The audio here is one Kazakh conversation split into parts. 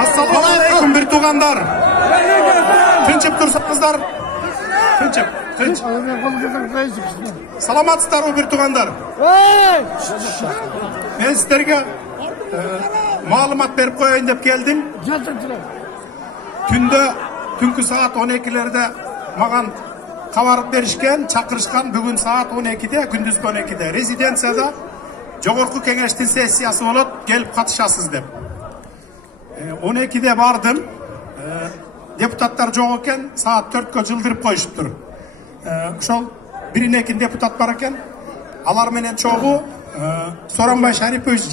Assalamualaikum bir tuğanlar. Tinchip tursanızlar. Tinchip. Salamatsızlar o bir tuğanlar. Ben sizlerge malumat berip koyayım dep geldim. Tünkü saat 12'lerde mağan kavarıp berişken, çakırışkan bugün saat 12'de, gündüz 12'de. Rezidensiyada Jogorku Kengeştin sessiyası olup gelip katışasız dep. 12'de bardım. Deputatlar çok eken saat 4'e çıldırıp koyuşuptur. Şol birinekin deputat barken alar menen çoğu Soranbay Şaripovich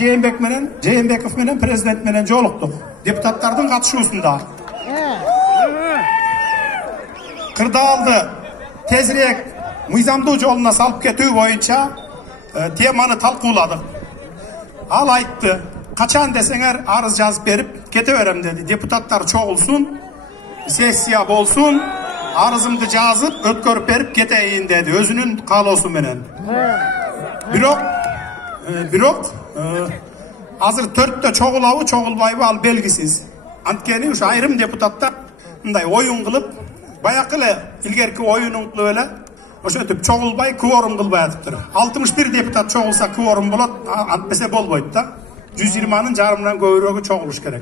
Jeyinbekov menen prezident menen joluktuk. Deputatlardan katışuusunda. Kırdaaldı tezirek mıyzamdуу joluna salıp ketүү boyunca temаны talquladık. Al aytты. Kaçan desenger arız yazıp berip kete verem dedi. Deputatlar çoğulsun, sessiya bolsun, arızımdı yazıp ötkörüp berip keteyin dedi. Özünün kalosu menen. Birok hazır 4'te çoğulağı çoğulbayı al belgisiz. Antkeni şu ayrım deputatlar oyun kılıp bayakıla ilgerki oyunun öyle oşetip çoğulbay kvorum kılbayatıptır. 61 deputat çoğulsa kvorum bulat antmese bol boyut da 120'nın jarımdan göğürögü çoğuluş gerek.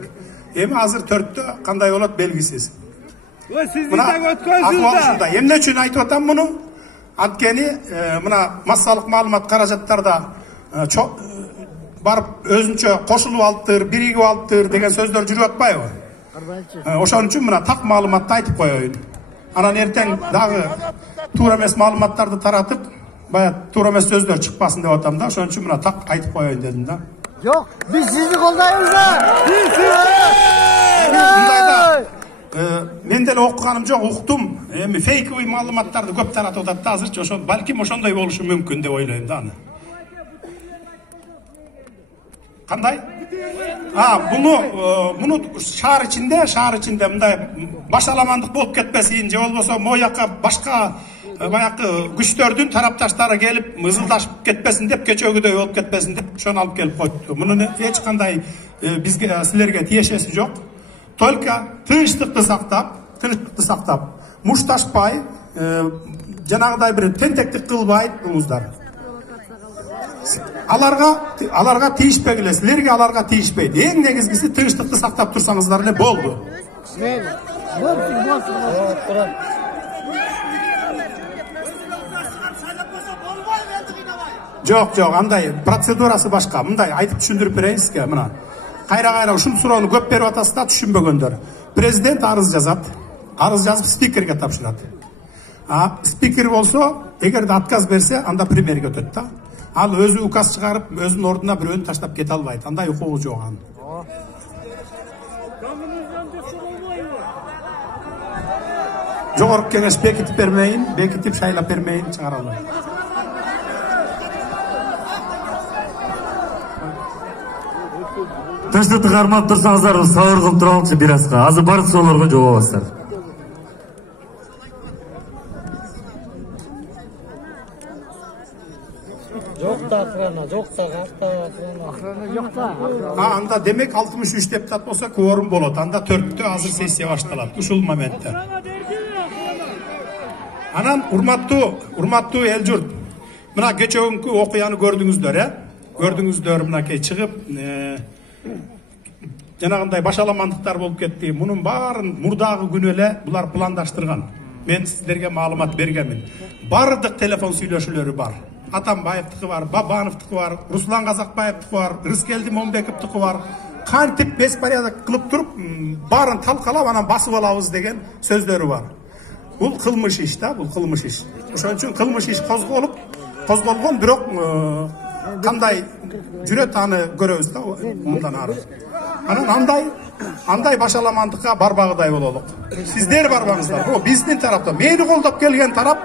Hem hazır 4'te kanday olat belgisiz. Buna akvalışında. Hem ne için aytı otam bunu? Antkeni buna massalık malumat karajatlarda barıp özünçe koşulup alttır, birigi alttır degen sözler jürüp atpayбы? Oşon üçün buna tak malumatты aytıp koyayın. Anan erten dağı tuğra emes malumatlardı taratıp baya tuğra emes sözler çıkmasın dep atam da. Oşon üçün buna tak aytıp koyayın dedim da. Yok, biz sizi koldayız da. Men de okuganym jok, uktum. Endi fake malumatlardı köp taratып atат da azırça oşon balkim oşondoy boluşu mümkün dep oyloyum da. Kanday? Bunu şahar içinde mınдай başalamandık bolup ketpesin, je bolboso moyakka başka bayakı güçtörдүн taraptaşları gelip mızıldaşıp ketpesin dep, keçögüдөй bolup ketpesin dep şonu alıp gelip koydu. Bunun hiç kanday bizge sizlerge tiyешеси жок. Только тынчтыкты сактап, мушташпай, жанагыдай бир тентектик кылбай туруңуздар. Аларга тийишпегиле, силерге аларга тийишпейт. Эң негизгиси тынчтыкты сактап турсаңыздар эле болду. Жок, андай процедурасы башка. Мындай айтып түшүндүрүп берейин сизге. Мына кайра ушул суроону көп берип атасыз да түшүнбөгөндөр. Президент арыз жазат. Арыз жазып спикерге тапшырат. Спикер болсо, эгерде отказ берсе, анда премьерге өтөт да. Ал өзү указ чыгарып, өзүнүн ордуна бирөөнү таштап кете албайт. Андай укугу жок анын. Жогорку кеңеш бекитип шайлап бермейин чыгара албайт. Тынчтыкты кармап турсаңыздар, сабыр кылып туралычы бир азга. Азыр барып суроолорго жооп аласыздар. Анда демек 63 депутат болса кворум болот. Анда 4'te азыр сессия башталат. Ушул моментте. Анан урматтуу эл журт. Мына кечөгүнкү окуяны көрдүңүздөр, Көрдүңүздөр мынакей чыгып жанагындай башаламандыктар болуп кетти. Мунун баарын мурдагы күнү эле булар пландаштырган. Мен сиздерге маалымат бергенмин. Бардык телефон сүйлөшүүлөрү бар. Атамбаевтыкы бар, Бабановтыкы бар, Руслан Казакбаевтыкы бар, Рыскелди Момбековтукы бар. Кантип беспорядок кылып туруп, баарын талкалап анан басып алабыз деген сөздөрү бар. Бул кылмыш иш да, бул кылмыш иш. Ошон үчүн кылмыш иш козголгон, бирок кандай жүрөт аны көрөбүз да мындан ары. Анан андай башаламандыкка барбагыдай бололук. Сиздер барбаңыздар. Бул биздин тараптан. Мени колдоп келген тарап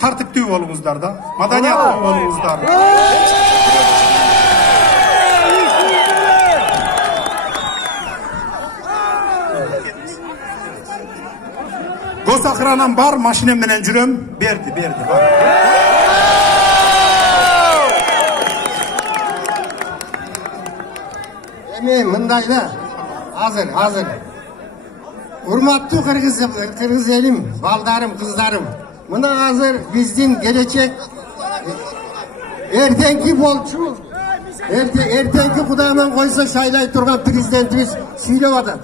тартиптүү болуңуздар да, маданияттуу болуңуздар. Гос охранам бар, машинем менен жүрөм, берди, бар. Эми мындай да, азыр. Урматтуу кыргыз элим, балдарым, кыздарым. Мына азыр биздин келечек эртеңки болчу, эртеңки Кудайдан койсо шайлай турган президентибиз сүйлөп атат.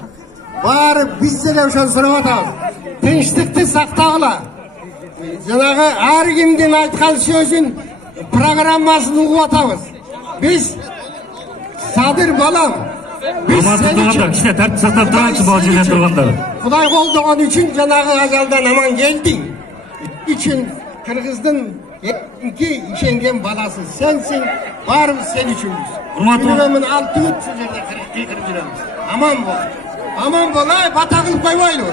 Баары биз деле ошону сурап атабыз. Тынчтыкты сактагыла. Жанагы ар кимдин айткан сөзүн программасын угуп атабыз. Биз Садыр балам, биз Урматтуу кишилер тартип сактап турганчы бул жерде тургандар. Кудай колдогон үчүн жанагы ажалдан аман келдиң. Үчүн кыргыздын ишенген баласы сенсиң, баарыбыз сен үчүнбүз. Урматтуу 6 күн ушул жерде кыйкырып жүрөбүз. Аман бол. Аман бол, бата кылып койбойлу.